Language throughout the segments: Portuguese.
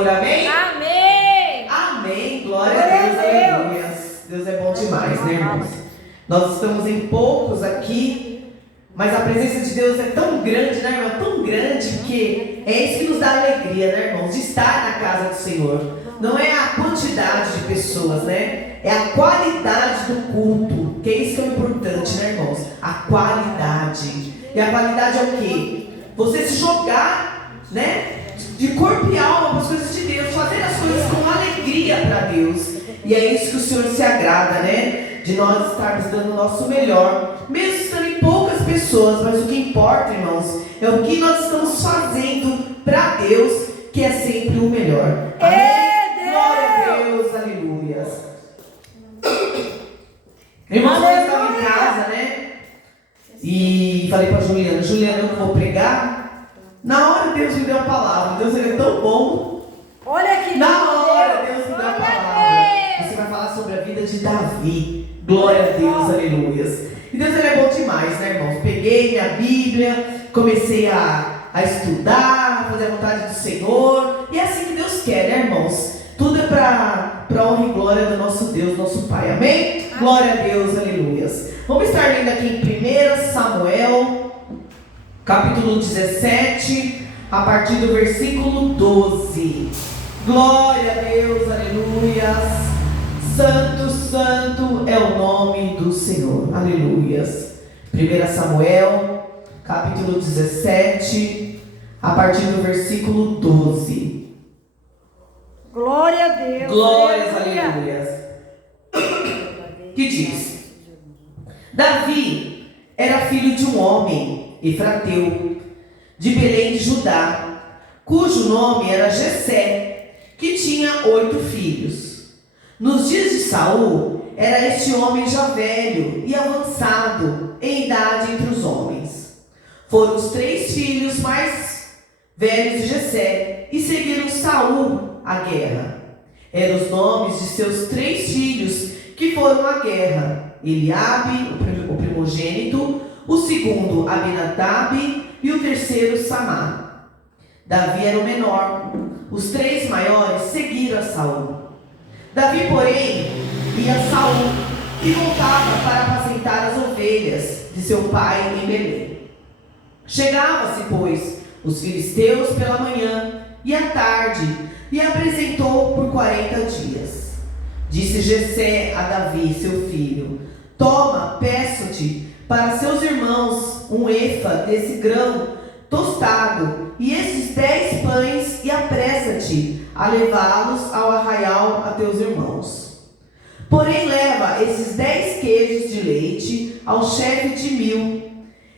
Senhor, amém? Amém. Amém, glória a Deus, aleluia. Deus é bom demais, né, irmãos? Nós estamos em poucos aqui, mas a presença de Deus é tão grande, né, irmão? Tão grande que é isso que nos dá alegria, né, irmãos? De estar na casa do Senhor. Não é a quantidade de pessoas, né? É a qualidade do culto, que é isso que é importante, né, irmãos? A qualidade. E a qualidade é o quê? Você se jogar, né? De corpo e alma para as coisas de Deus, fazer as coisas com alegria para Deus. E é isso que o Senhor se agrada, né? De nós estarmos dando o nosso melhor, mesmo estando em poucas pessoas, mas o que importa, irmãos, é o que nós estamos fazendo para Deus, que é sempre o melhor. Amém? Glória a Deus, aleluia. Irmãos, eu estava em casa, né? E falei para Juliana, eu não vou pregar. Na hora Deus me deu a palavra. Deus, ele é tão bom. Olha aqui. Na hora Deus me deu a palavra. Você vai falar sobre a vida de Davi. Glória a Deus, aleluias. E Deus, ele é bom demais, né, irmãos? Peguei minha Bíblia, comecei a estudar, a fazer a vontade do Senhor. E é assim que Deus quer, né, irmãos? Tudo é para honra e glória do nosso Deus, nosso Pai. Amém? Glória a Deus, aleluias. Vamos estar lendo aqui em 1 Samuel, capítulo 17, a partir do versículo 12. Glória a Deus, aleluias. Santo, santo é o nome do Senhor, aleluias. 1 Samuel, capítulo 17, a partir do versículo 12. Glória a Deus. Glórias, aleluias. Que diz: Davi era filho de um homem, Efrateu, de Belém de Judá, cujo nome era Jessé, que tinha 8 filhos. Nos dias de Saul, era este homem já velho e avançado em idade entre os homens. Foram os 3 filhos mais velhos de Jessé e seguiram Saul à guerra. Eram os nomes de seus 3 filhos que foram à guerra: Eliabe, o primogênito, o segundo Abinadab e o terceiro Samá. Davi era o menor. Os 3 maiores seguiram a Saul. Davi, porém, ia a Saul e voltava para apacentar as ovelhas de seu pai em Belém. Chegava-se, pois, os filisteus pela manhã e à tarde, e apresentou por 40 dias. Disse Jessé a Davi, seu filho: Toma, peço-te, para seus irmãos um efa desse grão tostado e esses 10 pães, e apressa-te a levá-los ao arraial a teus irmãos. Porém leva esses 10 queijos de leite ao chefe de 1000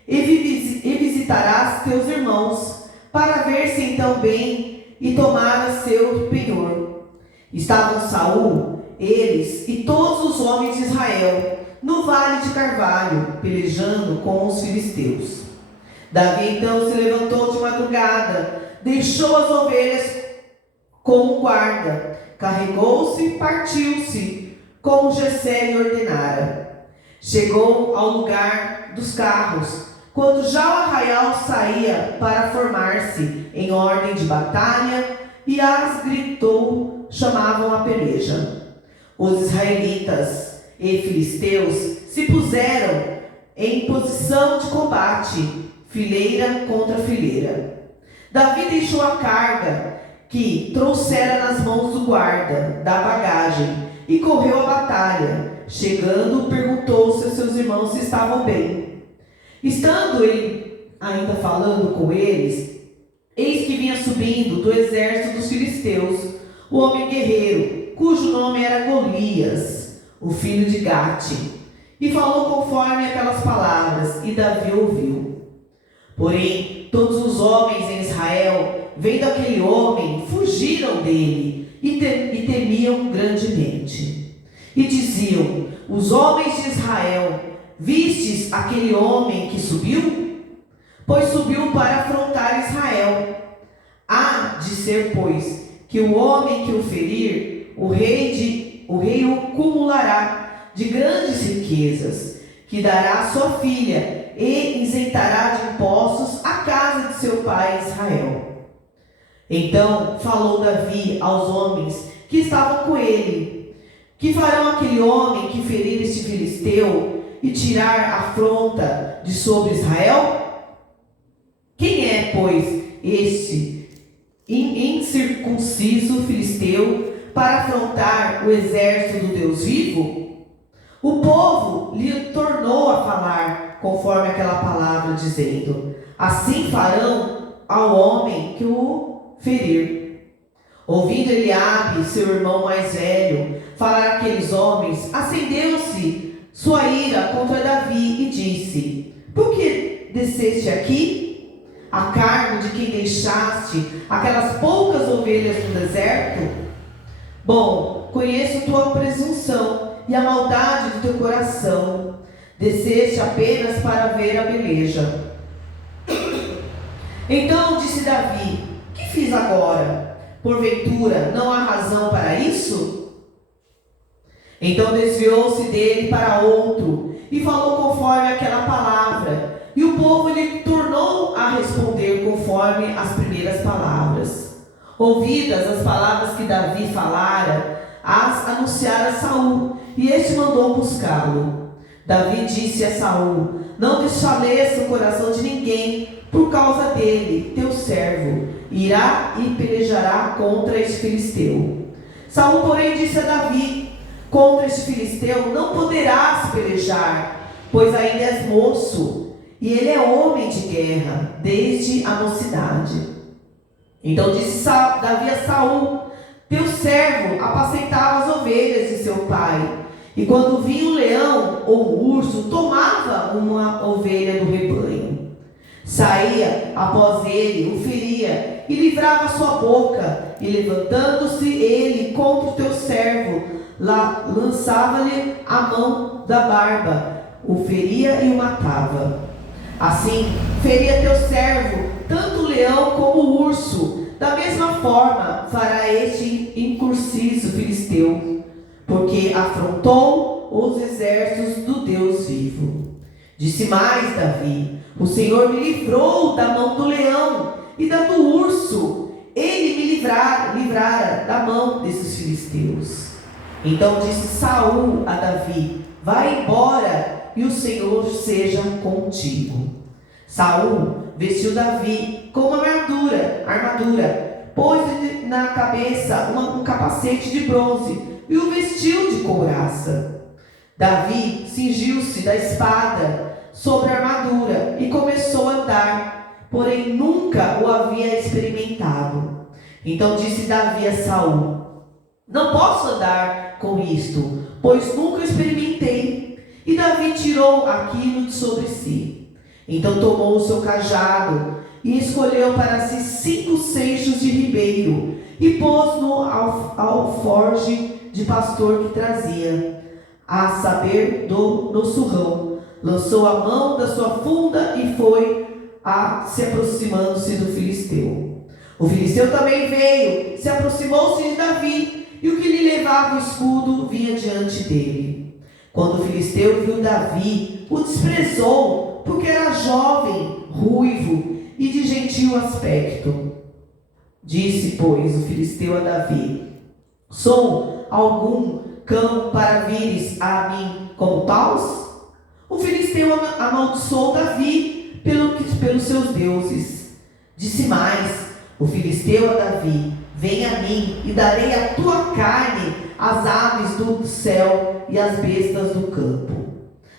e visitarás teus irmãos, para ver se então bem e tomar seu penhor. Estavam Saul, eles e todos os homens de Israel no vale de Carvalho, pelejando com os filisteus. Davi então se levantou de madrugada, deixou as ovelhas com o guarda, carregou-se e partiu-se, como Jessé lhe ordenara. Chegou ao lugar dos carros, quando já o arraial saía para formar-se em ordem de batalha, e as gritou, chamavam a peleja. Os israelitas e filisteus se puseram em posição de combate, fileira contra fileira. Davi deixou a carga que trouxera nas mãos do guarda da bagagem e correu à batalha. Chegando, perguntou se seus irmãos estavam bem. Estando ele ainda falando com eles, eis que vinha subindo do exército dos filisteus o homem guerreiro, cujo nome era Golias, o filho de Gate, e falou conforme aquelas palavras, e Davi ouviu. Porém, todos os homens em Israel, vendo aquele homem, fugiram dele e temiam grandemente. E diziam: os homens de Israel, vistes aquele homem que subiu? Pois subiu para afrontar Israel. Há de ser, pois, que o homem que o ferir, o rei o cumulará de grandes riquezas, que dará a sua filha e isentará de impostos a casa de seu pai Israel. Então falou Davi aos homens que estavam com ele: que farão aquele homem que ferir este filisteu e tirar a afronta de sobre Israel? Quem é, pois, este incircunciso filisteu para afrontar o exército do Deus vivo? O povo lhe tornou a falar conforme aquela palavra, dizendo: assim farão ao homem que o ferir. Ouvindo Eliabe, seu irmão mais velho, falar aqueles homens, acendeu-se sua ira contra Davi e disse: por que desceste aqui? A cargo de quem deixaste aquelas poucas ovelhas no deserto? Bom, conheço tua presunção e a maldade do teu coração. Desceste apenas para ver a beleza. Então disse Davi: que fiz agora? Porventura não há razão para isso? Então desviou-se dele para outro e falou conforme aquela palavra. E o povo lhe tornou a responder conforme as primeiras palavras. Ouvidas as palavras que Davi falara, as anunciara a Saul, e este mandou buscá-lo. Davi disse a Saul: não desfaleça o coração de ninguém por causa dele, teu servo irá e pelejará contra este filisteu. Saul, porém, disse a Davi: contra este filisteu não poderás pelejar, pois ainda és moço, e ele é homem de guerra desde a mocidade. Então disse Davi a Saul: teu servo apacentava as ovelhas de seu pai, e quando vinha um leão ou um urso, tomava uma ovelha do rebanho. Saía após ele, o feria e livrava sua boca, e levantando-se ele contra o teu servo, lançava-lhe a mão da barba, o feria e o matava. Assim, feria teu servo, tanto o leão como o urso. Da mesma forma, fará este incircunciso filisteu, porque afrontou os exércitos do Deus vivo. Disse mais Davi: o Senhor me livrou da mão do leão e da do urso. Ele me livrara da mão desses filisteus. Então disse Saul a Davi: vai embora, e o Senhor seja contigo. Saul vestiu Davi com uma armadura, pôs-lhe na cabeça um capacete de bronze e o vestiu de couraça. Davi cingiu-se da espada sobre a armadura e começou a andar, porém nunca o havia experimentado. Então disse Davi a Saul: não posso andar com isto, pois nunca experimentei. E Davi tirou aquilo de sobre si. Então tomou o seu cajado e escolheu para si 5 seixos de ribeiro e pôs no alforge de pastor que trazia, a saber, no surrão. Lançou a mão da sua funda e foi se aproximando-se do filisteu. O filisteu também veio, se aproximou-se de Davi, e o que lhe levava o escudo vinha diante dele. Quando o filisteu viu Davi, o desprezou, porque era jovem, ruivo e de gentil aspecto. Disse, pois, o filisteu a Davi: sou algum cão para vires a mim como paus? O filisteu amaldiçoou Davi pelos seus deuses. Disse mais o filisteu a Davi: vem a mim e darei a tua carne às aves do céu e às bestas do campo.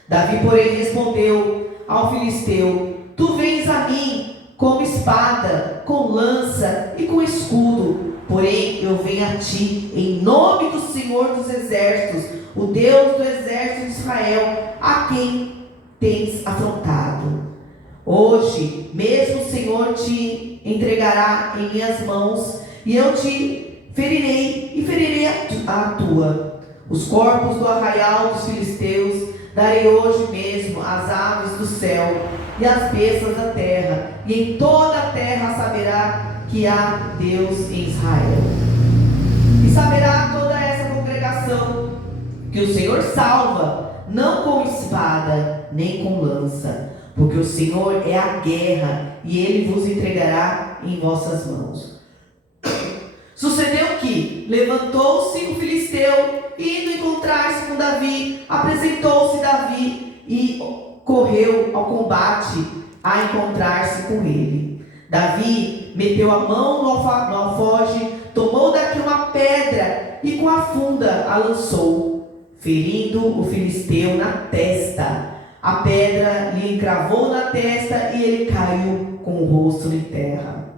Davi, porém, respondeu ao filisteu: tu vens a mim com espada, com lança e com escudo, porém eu venho a ti em nome do Senhor dos exércitos, o Deus do exército de Israel, a quem tens afrontado. Hoje mesmo o Senhor te entregará em minhas mãos, e eu te ferirei e ferirei a tua. Os corpos do arraial dos filisteus darei hoje mesmo às aves do céu e às bestas da terra, e em toda a terra saberá que há Deus em Israel. E saberá toda essa congregação que o Senhor salva, não com espada nem com lança, porque o Senhor é a guerra, e Ele vos entregará em vossas mãos. Sucedeu que levantou-se o filisteu, indo encontrar-se com Davi, apresentou-se Davi e correu ao combate a encontrar-se com ele. Davi meteu a mão no alforje, tomou daqui uma pedra e com a funda a lançou, ferindo o filisteu na testa. A pedra lhe encravou na testa e ele caiu com o rosto em terra.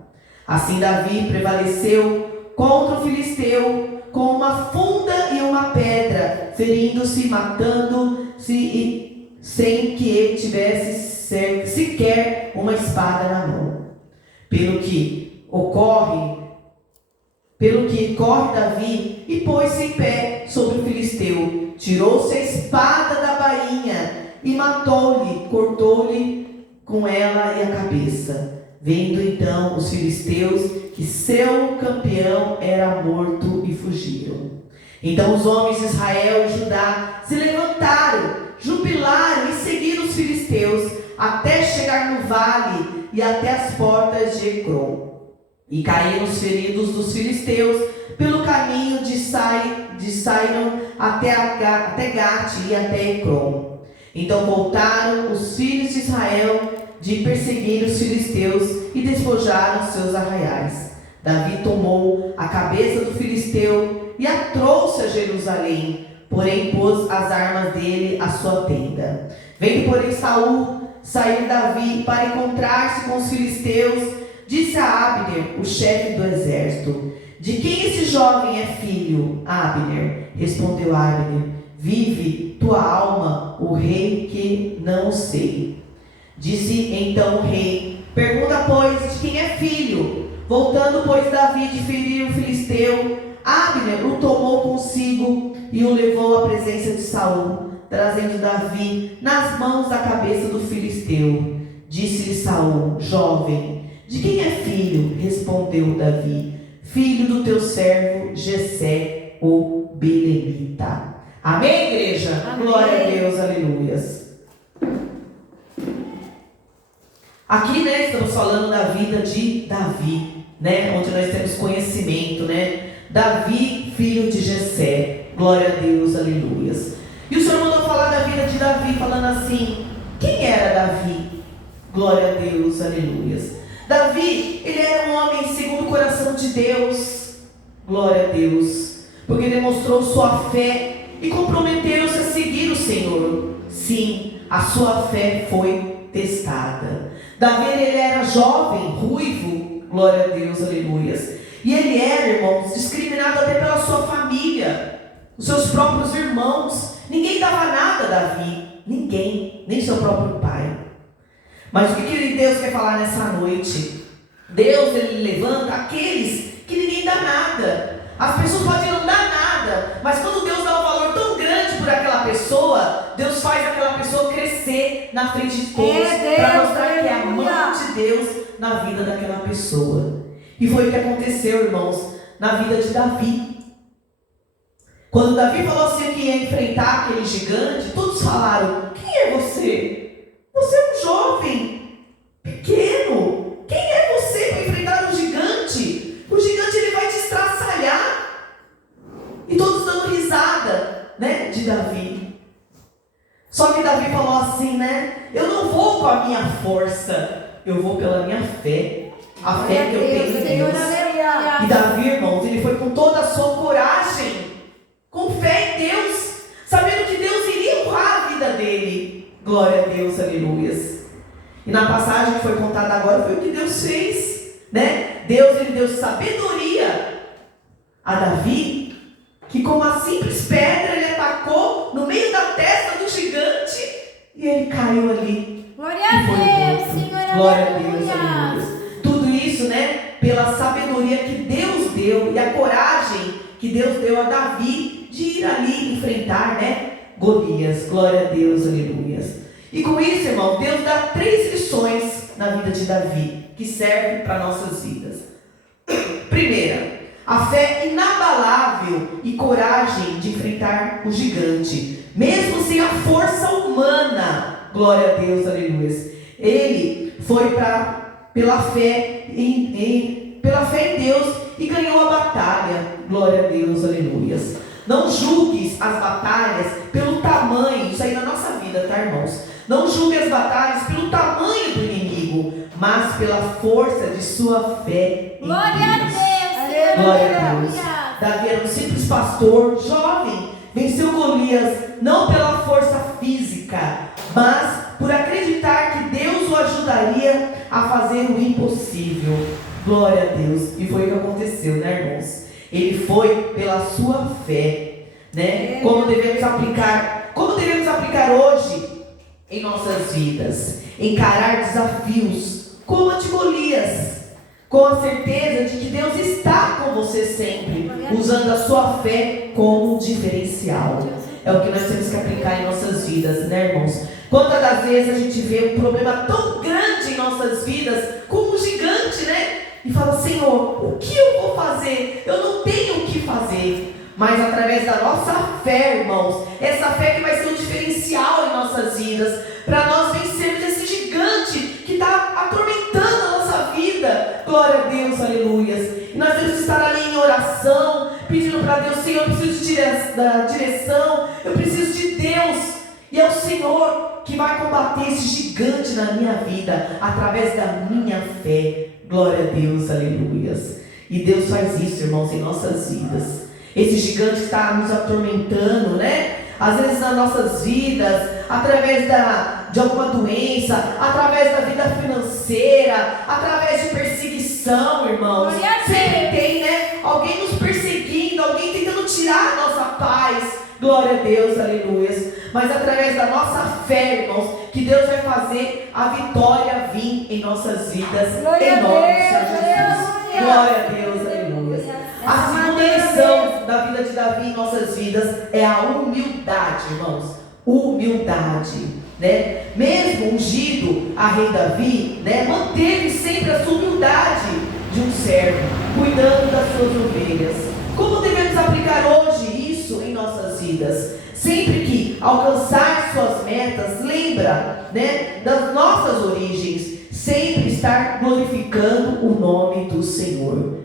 Assim Davi prevaleceu contra o filisteu com uma funda e uma pedra, ferindo-se, matando-se, sem que ele tivesse sequer uma espada na mão. Pelo que corre Davi e pôs-se em pé sobre o filisteu, tirou-se a espada da bainha e matou-lhe, cortou-lhe com ela e a cabeça. Vendo então os filisteus que seu campeão era morto e fugiram. Então os homens de Israel e Judá se levantaram, jubilaram e seguiram os filisteus até chegar no vale e até as portas de Ecrom. E caíram os feridos dos filisteus pelo caminho de Sairon até Gate e até Ecrom. Então voltaram os filhos de Israel de perseguir os filisteus e despojaram seus arraiais. Davi tomou a cabeça do filisteu e a trouxe a Jerusalém, porém pôs as armas dele à sua tenda. Vendo, porém, Saul sair Davi para encontrar-se com os filisteus, disse a Abner, o chefe do exército: de quem esse jovem é filho? Abner, respondeu Abner: vive tua alma, o rei, que não sei. Disse então o rei: pergunta, pois, de quem é filho? Voltando, pois, Davi de ferir o filisteu, Abner o tomou consigo e o levou à presença de Saul, trazendo Davi nas mãos da cabeça do filisteu. Disse-lhe Saul: jovem, de quem é filho? Respondeu Davi: filho do teu servo Jessé, o belemita. Amém, igreja? Amém. Glória a Deus, aleluias. Aqui, né, estamos falando da vida de Davi, né, onde nós temos conhecimento, né? Davi, filho de Jessé. Glória a Deus, aleluias. E o Senhor mandou falar da vida de Davi, falando assim: quem era Davi? Glória a Deus, aleluias. Davi, ele era um homem segundo o coração de Deus. Glória a Deus. Porque demonstrou sua fé e comprometeu-se a seguir o Senhor. Sim, a sua fé foi testada. Davi, ele era jovem, ruivo. Glória a Deus, aleluias. E ele era, irmãos, discriminado até pela sua família, os seus próprios irmãos. Ninguém dava nada a Davi. Ninguém, nem seu próprio pai. Mas o que Deus quer falar nessa noite? Deus, ele levanta aqueles que ninguém dá nada. As pessoas podem não dar nada, mas quando Deus dá um valor tão grande por aquela pessoa, Deus faz aquela pessoa crescer na frente de todos, para mostrar que é a mão de Deus na vida daquela pessoa. E foi o que aconteceu, irmãos, na vida de Davi. Quando Davi falou assim que ia enfrentar aquele gigante, todos falaram: quem é você? Você é um jovem, pequeno. Quem é você para enfrentar um gigante? O gigante, ele vai te estraçalhar. E todos dando risada, né, de Davi. Só que Davi falou assim, né: eu não vou com a minha força, eu vou pela minha fé. A fé que eu tenho em Deus. E Davi, irmãos, ele foi com toda a sua coragem, com fé em Deus, sabendo que Deus iria honrar a vida dele. Glória a Deus, aleluias. E na passagem que foi contada agora, foi o que Deus fez, né? Deus, ele deu sabedoria a Davi, que com uma simples pedra ele atacou no meio da testa do gigante e ele caiu ali. Glória a Deus, Senhor. Glória a Deus, aleluia. Tudo isso, né, pela sabedoria que Deus deu e a coragem que Deus deu a Davi de ir ali enfrentar, né, Golias. Glória a Deus, aleluia. E com isso, irmão, Deus dá 3 lições na vida de Davi que servem para nossas vidas. Primeira, a fé inabalável e coragem de enfrentar o gigante, mesmo sem a força humana. Glória a Deus, aleluia. Ele foi pela fé em Deus e ganhou a batalha. batalha. Glória a Deus, aleluias. Não julgues as batalhas pelo tamanho, isso aí na nossa vida, tá, irmãos? Não julgue as batalhas pelo tamanho do inimigo, mas pela força de sua fé em Glória a Deus. Deus. Glória a Deus. Davi era um simples pastor, jovem, venceu Golias não pela força física, mas por acreditar que Deus o ajudaria a fazer o impossível. Glória a Deus. E foi o que aconteceu, né, irmãos? Ele foi pela sua fé, né? Como devemos aplicar hoje em nossas vidas? Encarar desafios como a de Golias, com a certeza de que Deus está com você sempre, usando a sua fé como diferencial. É o que nós temos que aplicar em nossas vidas, né, irmãos? Quantas das vezes a gente vê um problema tão grande em nossas vidas, como um gigante, né? E fala, Senhor, o que eu vou fazer? Eu não tenho o que fazer. Mas através da nossa fé, irmãos, essa fé que vai ser um diferencial em nossas vidas, para nós vencermos esse gigante que está atormentando a nossa vida. Glória a Deus, aleluias. E nós temos que estar ali em oração, pedindo para Deus, Senhor, eu preciso da direção, eu preciso de Deus. E é o Senhor que vai combater esse gigante na minha vida, através da minha fé. Glória a Deus, aleluias. E Deus faz isso, irmãos, em nossas vidas. Esse gigante que está nos atormentando, né? Às vezes nas nossas vidas, através de alguma doença, através da vida financeira, através de perseguição, irmãos. Sempre tem, né? Alguém nos perseguindo, alguém tentando tirar a nossa paz. Glória a Deus, aleluia. Mas através da nossa fé, irmãos, que Deus vai fazer a vitória vir em nossas vidas, em nome de Jesus. Glória a Deus, aleluia. A segunda lição da vida de Davi em nossas vidas é a humildade, irmãos. Humildade, né? Mesmo ungido a rei Davi, né, manteve sempre a sua humildade de um servo, cuidando das suas ovelhas. Como devemos aplicar hoje isso em nossas vidas? Sempre que alcançar suas metas, lembra, né, das nossas origens, sempre estar glorificando o nome do Senhor.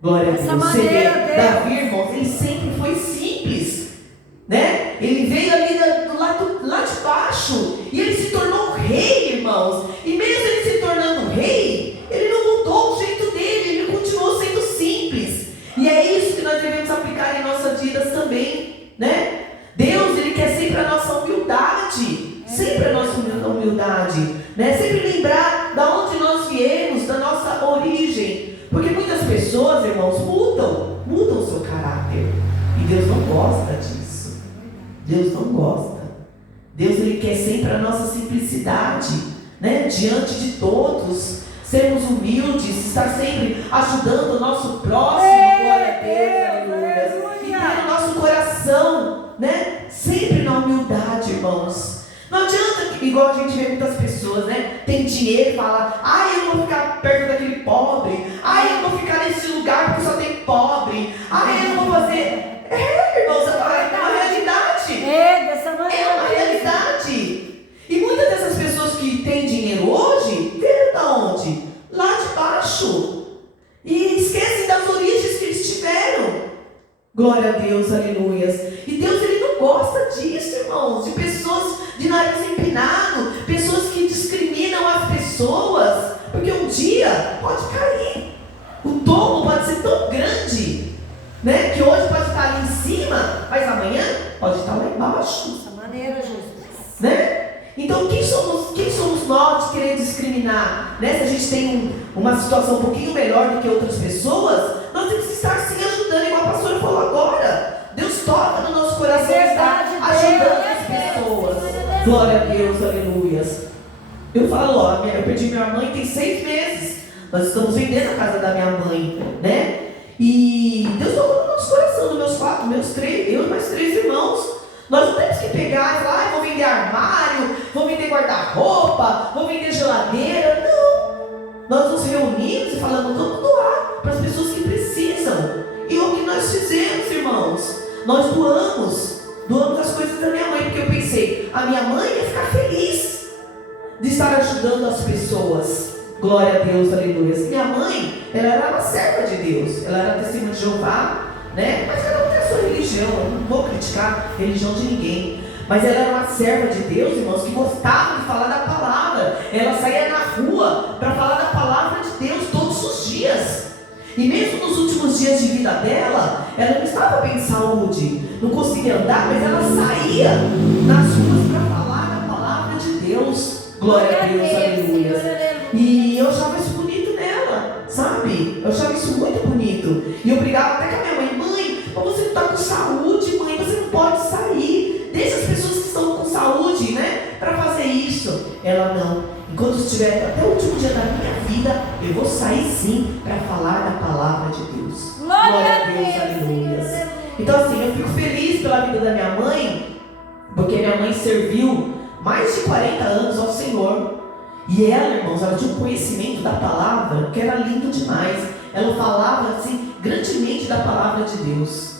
Glória a Deus. Você vê, Davi, irmãos, ele sempre foi simples, né? Ele veio ali lá de baixo e ele se tornou rei, irmãos. E mesmo ele se tornando rei, ele não mudou o jeito dele, ele continuou sendo simples. E é isso que nós devemos aplicar em nossas vidas também, né? Deus, ele quer sempre a nossa humildade, sempre a nossa humildade, né? Sempre lembrar de onde nós viemos, da nossa origem. Porque muitas pessoas, irmãos, mudam o seu caráter. E Deus não gosta disso. Deus não gosta. Deus, ele quer sempre a nossa simplicidade, né? Diante de todos. Sermos humildes, estar sempre ajudando o nosso próximo. Glória a Deus, aleluia. E ter o nosso coração, né? Sempre na humildade, irmãos. Não adianta, igual a gente vê muitas pessoas, né? Tem dinheiro e fala, eu não vou ficar perto daquele pobre, eu não vou ficar nesse lugar porque só tem pobre, eu não vou fazer. Irmãos, é uma realidade. Dessa maneira. É uma realidade. E muitas dessas pessoas que têm dinheiro hoje, vieram da onde? Lá de baixo. E esquecem das origens que eles tiveram. Glória a Deus, aleluias. E Deus, ele não gosta disso, irmãos, de pessoas de nariz empinado, pessoas que discriminam as pessoas, porque um dia pode cair. O tombo pode ser tão grande, né, que hoje pode estar ali em cima, mas amanhã pode estar lá embaixo. Dessa maneira, Jesus. Né? Então, quem somos nós de querer discriminar? Né? Se a gente tem uma situação um pouquinho melhor do que outras pessoas, nós temos que estar sim ajudando, igual a pastora falou agora. Deus toca no nosso coração e está ajudando as pessoas. Glória a Deus, aleluias. Eu falo, eu perdi minha mãe tem 6 meses. Nós estamos vendendo a casa da minha mãe, né? E Deus tocou no nosso coração, eu e mais 3 irmãos. Nós não temos que pegar e falar, vou vender armário, vou vender guarda-roupa, vou vender geladeira. Não. Nós nos reunimos e falamos, vamos doar para as pessoas que precisam. E o que nós fizemos, irmãos? Nós doamos as coisas da minha mãe, porque eu pensei, a minha mãe ia ficar feliz de estar ajudando as pessoas. Glória a Deus, aleluia. Minha mãe, ela era uma serva de Deus, ela era testemunha de Jeová, né? Mas cada um tem a sua religião, eu não vou criticar a religião de ninguém. Mas ela era uma serva de Deus, irmãos, que gostava de falar da palavra. Ela saía na rua para falar da palavra de Deus todos os dias. E mesmo nos últimos dias de vida dela, ela não estava bem em saúde, não conseguia andar, mas ela saía nas ruas para falar da palavra de Deus. Glória a Deus, aleluia. E eu achava isso bonito nela, sabe? Eu achava isso muito bonito. E eu brigava até com a minha mãe, mas você não está com saúde, mãe, você não pode sair. Deixa as pessoas que estão com saúde, né, para fazer isso. Ela não. Enquanto eu estiver até o último dia da minha vida, eu vou sair sim para falar da palavra de Deus. Glória a Deus, aleluia. Então assim, eu fico feliz pela vida da minha mãe, porque minha mãe serviu mais de 40 anos ao Senhor. E ela, irmãos, ela tinha um conhecimento da palavra que era lindo demais. Ela falava assim, grandemente da palavra de Deus.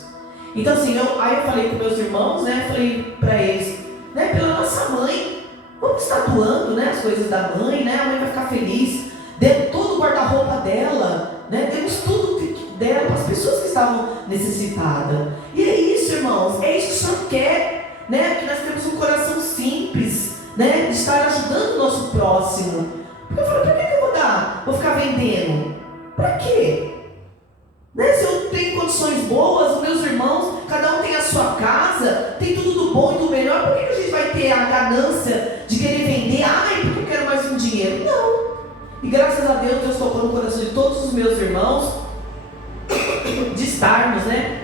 Então assim, aí eu falei com meus irmãos, né, falei para eles, né, pela nossa mãe, vamos estar doando, né, as coisas da mãe, né, a mãe vai ficar feliz. Demos todo o guarda-roupa dela, né, demos tudo dela para as pessoas que estavam necessitadas. E é isso, irmãos, é isso que o Senhor quer, né, que nós temos um coração simples, né, de estar ajudando o nosso próximo. Porque eu falei, para que eu vou dar? Vou ficar vendendo? Para quê? Né, se eu tenho condições boas, os meus irmãos, cada um tem a sua casa, tem tudo do bom e do melhor, por que a gente vai ter a ganância de querer vender? Ai, porque eu quero mais um dinheiro. Não. E graças a Deus, Deus tocou no coração de todos os meus irmãos de estarmos, né,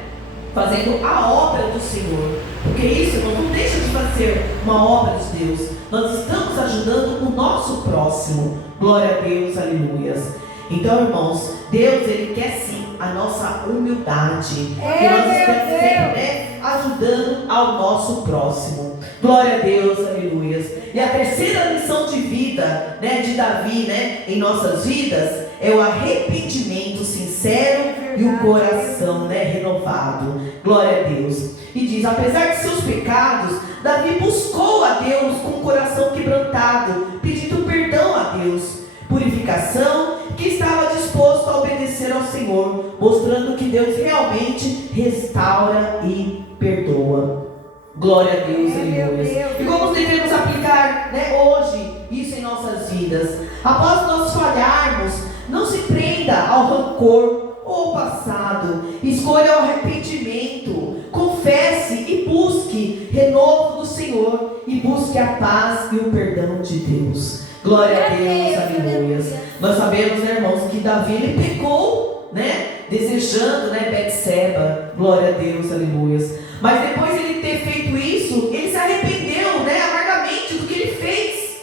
fazendo a obra do Senhor. Porque isso, irmão, não deixa de fazer uma obra de Deus. Nós estamos ajudando o nosso próximo. Glória a Deus, aleluias. Então, irmãos, Deus, Ele quer sim a nossa humildade. Que nós estamos sempre, né, ajudando ao nosso próximo. Glória a Deus, aleluias. E a terceira lição de vida, né, de Davi, né, em nossas vidas, é o arrependimento sincero e o coração, né, renovado. Glória a Deus. E diz, apesar de seus pecados, Davi buscou a Deus com o coração quebrantado, pedindo perdão a Deus, purificação, que estava disposto a obedecer ao Senhor, mostrando que Deus realmente restaura e perdoa. Glória a Deus, aleluia. E como devemos aplicar, né, hoje isso em nossas vidas? Após nós falharmos, não se prenda ao rancor ou ao passado. Escolha o arrependimento, confesse e busque renovo do Senhor e busque a paz e o perdão de Deus. Glória a Deus, aleluia. Nós sabemos, né, irmãos, que Davi, ele pecou, né, desejando, né, Betseba. Glória a Deus, aleluia. Mas depois de ele ter feito isso, ele se arrependeu, né, amargamente do que ele fez.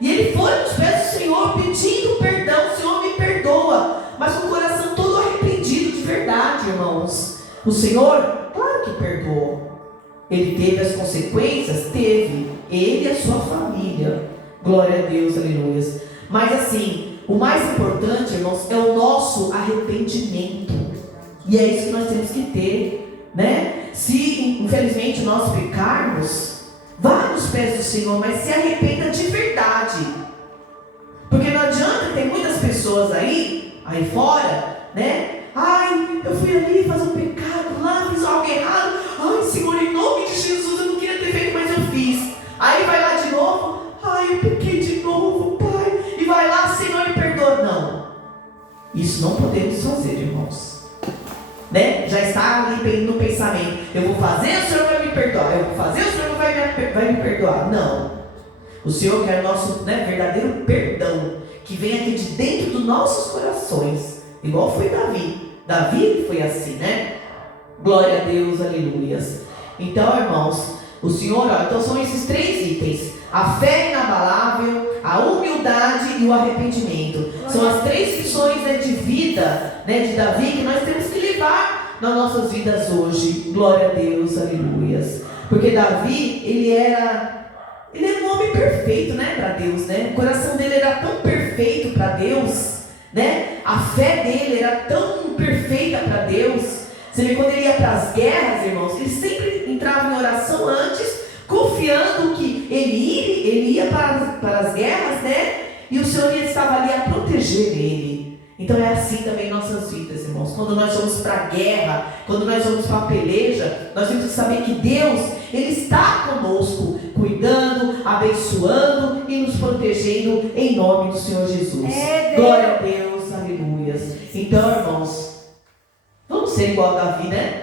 E ele foi nos pés do Senhor pedindo perdão. Senhor, me perdoa. Mas com o coração todo arrependido de verdade, irmãos. O Senhor, claro que perdoou. Ele teve as consequências? Teve. Ele e a sua família. Glória a Deus, aleluia. Mas assim, o mais importante, irmãos, é o nosso arrependimento. E é isso que nós temos que ter, né? Se infelizmente nós pecarmos, vá nos pés do Senhor, mas se arrependa de verdade. Porque não adianta, tem muitas pessoas aí fora, né? Ai, eu fui ali fazer um pecado lá, fiz algo errado. Ai, Senhor, em nome de Jesus, eu não queria ter feito, mas eu fiz. Aí vai lá de novo. Ai, eu pequei de novo, Pai. E vai lá, Senhor, me perdoa. Não. Isso não podemos fazer, irmãos. Né? Já está ali no pensamento. Eu vou fazer, o Senhor vai me perdoar. Eu vou fazer, o Senhor vai me perdoar. Não. O Senhor quer o nosso, né, verdadeiro perdão, que vem aqui de dentro dos nossos corações. Igual foi Davi. Davi foi assim, né? Glória a Deus, aleluias. Então, irmãos, o Senhor, então são esses três itens: a fé inabalável, a humildade e o arrependimento. São as três lições, né, de vida, né, de Davi, que nós temos que levar nas nossas vidas hoje. Glória a Deus, aleluias. Porque Davi, ele era um homem perfeito, né, para Deus, né? O coração dele era tão perfeito para Deus, né? A fé dele era tão perfeita para Deus. Você vê, quando ele ia para as guerras, irmãos, ele sempre entrava em oração antes, confiando que ele ia para as guerras, né? E o Senhor estava ali a proteger ele. Então é assim também em nossas vidas, irmãos. Quando nós vamos para a guerra, quando nós vamos para a peleja, nós temos que saber que Deus, Ele está conosco, cuidando, abençoando e nos protegendo em nome do Senhor Jesus. Glória a Deus, aleluias. Então, irmãos, vamos ser igual a Davi, né?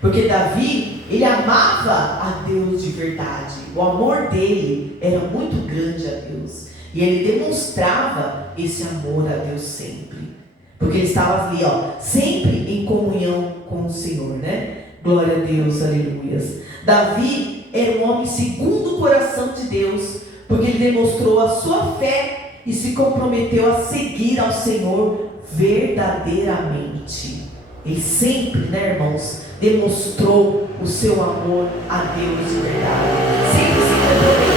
Porque Davi, ele amava a Deus de verdade. O amor dele era muito grande a Deus. E ele demonstrava esse amor a Deus sempre. Porque ele estava ali, sempre em comunhão com o Senhor, né? Glória a Deus, aleluias. Davi era um homem segundo o coração de Deus, porque ele demonstrou a sua fé e se comprometeu a seguir ao Senhor verdadeiramente. Ele sempre, né, irmãos, demonstrou o seu amor a Deus de verdade. Sempre se comprometeu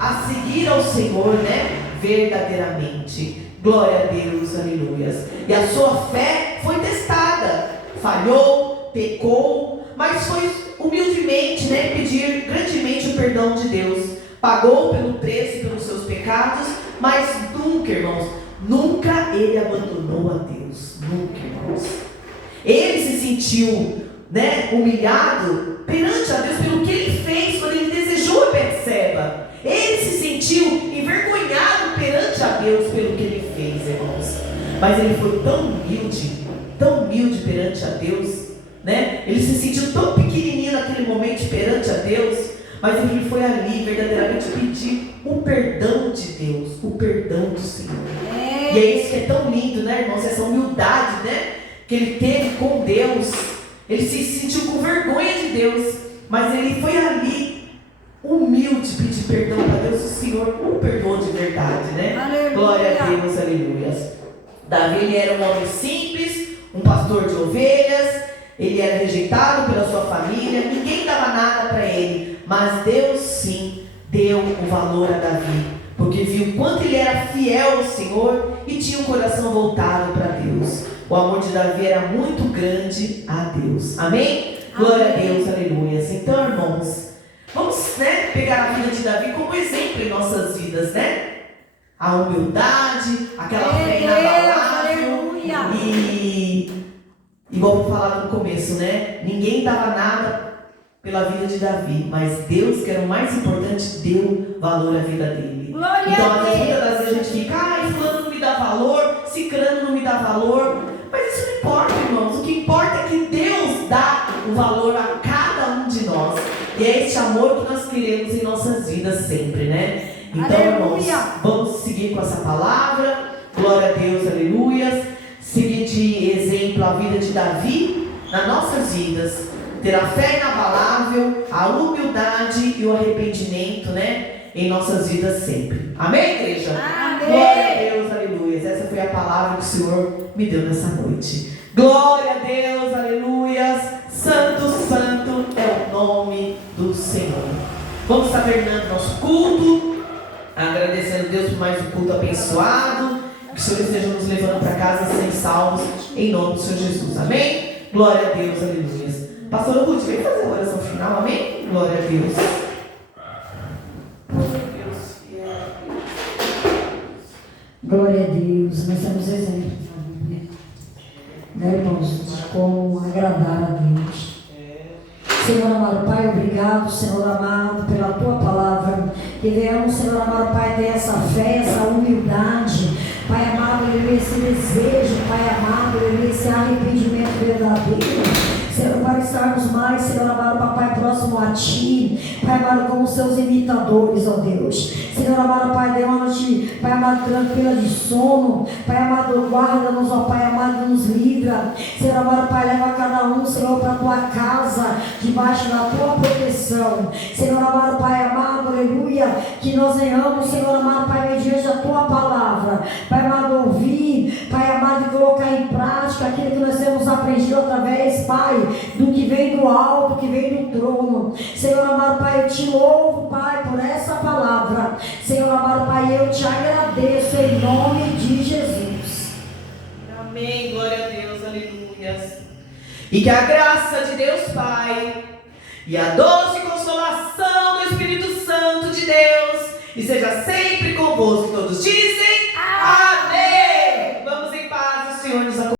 a seguir ao Senhor, né, verdadeiramente. Glória a Deus, aleluias. E a sua fé foi testada, falhou, pecou, mas foi humildemente, né, pedir grandemente o perdão de Deus. Pagou pelo preço pelos seus pecados, mas nunca, irmãos, nunca ele abandonou a Deus. Nunca, irmãos. Ele se sentiu, né, humilhado perante a Deus pelo que ele fez quando ele desejou a Betseba. Ele se sentiu envergonhado perante a Deus pelo que ele fez, irmãos. Mas ele foi tão humilde perante a Deus, né? Ele se sentiu tão pequenininho naquele momento perante a Deus, mas ele foi ali verdadeiramente pedir o perdão de Deus, o perdão do Senhor. E é isso que é tão lindo, né, irmãos? Essa humildade, né, que ele teve com Deus. Ele se sentiu com vergonha de Deus, mas ele foi ali humilde pedir perdão para Deus. O Senhor o perdoou de verdade, né? Aleluia. Glória a Deus, aleluia. Davi, ele era um homem simples, um pastor de ovelhas. Ele era rejeitado pela sua família, ninguém dava nada para ele, mas Deus sim deu o valor a Davi, porque viu quanto ele era fiel ao Senhor e tinha o coração voltado para Deus. O amor de Davi era muito grande a Deus. Amém? Glória a Deus, aleluia. Então, irmãos, vamos, né, pegar a vida de Davi como exemplo em nossas vidas, né? A humildade, aquela fé inabalável. E igual eu falava no começo, né? Ninguém dava nada pela vida de Davi, mas Deus, que era o mais importante, deu valor à vida dele. Glória então, a Deus. muitas vezes a gente fica, fulano não me dá valor, cicrano não me dá valor. Mas isso não importa, irmãos. O que importa é que Deus dá o valor a cada um de nós. E é esse amor que nós queremos em nossas vidas sempre, né? Então, irmãos, vamos seguir com essa palavra. Glória a Deus, aleluias. Seguir de exemplo a vida de Davi nas nossas vidas. Ter a fé inabalável, a humildade e o arrependimento, né, em nossas vidas sempre. Amém, igreja? Amém. Glória a Deus, aleluia. Essa foi a palavra que o Senhor me deu nessa noite. Glória a Deus, aleluias. Santo, santo é o nome do Senhor. Vamos estar terminando nosso culto, agradecendo a Deus por mais um culto abençoado. Que o Senhor esteja nos levando para casa sem salvos, em nome do Senhor Jesus. Amém? Glória a Deus, aleluia. Pastor Ruth, vem fazer a oração final, amém? Glória a Deus. Glória a Deus. Nós temos exemplo, né, irmãos, de como agradar a Deus. Senhor amado Pai, obrigado, Senhor amado, pela Tua palavra. Que venhamos, Senhor amado Pai, ter essa fé, essa humildade. Pai amado, esse desejo, Pai amado, esse arrependimento verdadeiro. Senhor, para estarmos mais, Senhor amado, Papai, próximo a Ti, Pai amado, como seus imitadores, ó Deus. Senhor amado, Pai, dê uma noite, Pai amado, tranquila de sono. Pai amado, guarda-nos, ó Pai amado, nos livra. Senhor amado, Pai, leva cada um, Senhor, para a Tua casa, debaixo da Tua proteção. Senhor amado, Pai amado, aleluia, que nós venhamos, Senhor amado, Pai, mediante a Tua palavra, Pai amado, ouvir, Pai amado, e colocar em prática aquilo que nós temos aprendido através, Pai, do que vem do alto, que vem do trono. Senhor amado Pai, eu te louvo, Pai, por essa palavra. Senhor amado Pai, eu te agradeço em nome de Jesus. Amém, glória a Deus, aleluia. E que a graça de Deus Pai e a doce consolação do Espírito Santo de Deus esteja sempre convosco. Todos dizem amém.